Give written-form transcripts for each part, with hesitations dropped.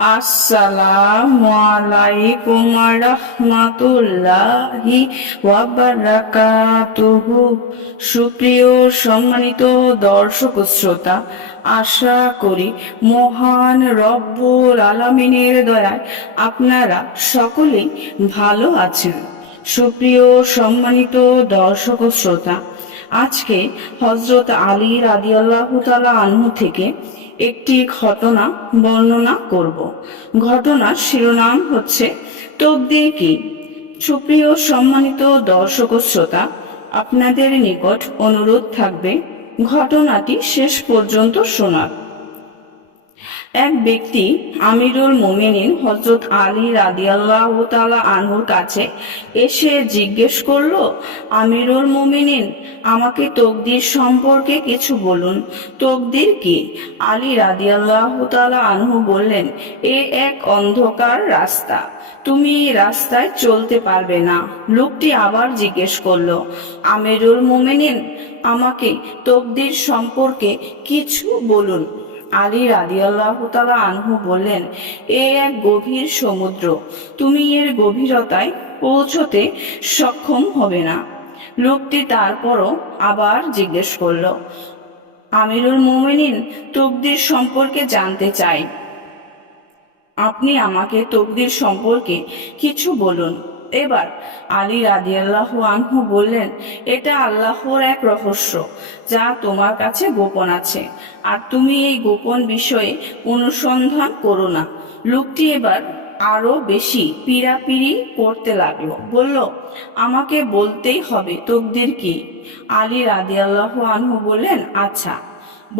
আসসালামু আলাইকুম রাহমাতুল্লাহি ওয়া বারাকাতুহু। সুপ্রিয় সম্মানিত দর্শক শ্রোতা, আশা করি মহান রব্বুল আলামিনের দয়ায় আপনারা সকলেই ভালো আছেন। সুপ্রিয় সম্মানিত দর্শক শ্রোতা, আজকে হযরত আলী রাদিয়াল্লাহু তাআলা আনহু থেকে একটি ঘটনা বর্ণনা করব। ঘটনার শিরোনাম হচ্ছে তকদির কি। সুপ্রিয় সম্মানিত দর্শক শ্রোতা, আপনাদের নিকট অনুরোধ থাকবে ঘটনাটি শেষ পর্যন্ত শোনার। এক ব্যক্তি আমিরুল মুমিনিন হযরত আলী রাদিয়াল্লাহু তাআলা আনহুর কাছে এসে জিজ্ঞেস করলো, আমিরুল মুমিনিন, আমাকে তকদির সম্পর্কে কিছু বলুন। তকদির কি? আলী রাদিয়াল্লাহু তাআলা আনহু বললেন, এ এক অন্ধকার রাস্তা, তুমি এই রাস্তায় চলতে পারবে না। লোকটি আবার জিজ্ঞেস করলো, আমিরুল মুমিনিন, আমাকে তকদির সম্পর্কে কিছু বলুন। আলী রাদিয়াল্লাহু তাআলা আনহু বললেন, এ এক গভীর সমুদ্র, তুমি এর গভীরতায় পৌঁছতে সক্ষম হবে না। লোকটি তারপরও আবার জিজ্ঞেস করলো, আমিরুল মুমিনিন, তকদির সম্পর্কে জানতে চাই, আপনি আমাকে তকদির সম্পর্কে কিছু বলুন। এবার আলী রাদিয়াল্লাহু আনহু বললেন, এটা আল্লাহর এক রহস্য যা তোমার কাছে গোপন আছে, আর তুমি এই গোপন বিষয়ে অনুসন্ধান করো না। লোকটি এবার আরো বেশি পীড়াপিড়ি করতে লাগলো, বলল, আমাকে বলতেই হবে তকদির কি। আলী রাদিয়াল্লাহু আনহু বললেন, আচ্ছা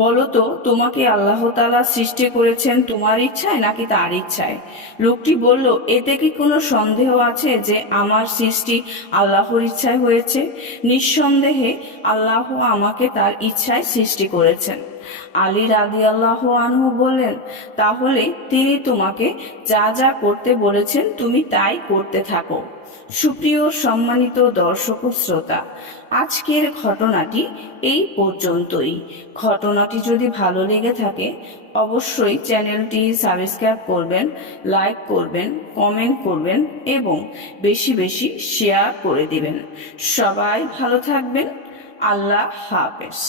বলো তো, তোমাকে আল্লাহ তাআলা সৃষ্টি করেছেন তোমার ইচ্ছায় নাকি তার ইচ্ছায়? লোকটি বলল, এতে কি কোনো সন্দেহ আছে যে আমার সৃষ্টি আল্লাহর ইচ্ছায় হয়েছে? নিঃসন্দেহে আল্লাহ আমাকে তার ইচ্ছায় সৃষ্টি করেছেন। আলী রাদিয়াল্লাহু আনহু বললেন, তাহলে তিনি তোমাকে যা যা করতে বলেছেন তুমি তাই করতে থাকো। সুপ্রিয় সম্মানিত দর্শক শ্রোতা, আজকের ঘটনাটি এই পর্যন্তই। ঘটনাটি যদি ভালো লেগে থাকে অবশ্যই চ্যানেলটি সাবস্ক্রাইব করবেন, লাইক করবেন, কমেন্ট করবেন এবং বেশি বেশি শেয়ার করে দিবেন। সবাই ভালো থাকবেন। আল্লাহ হাফেজ।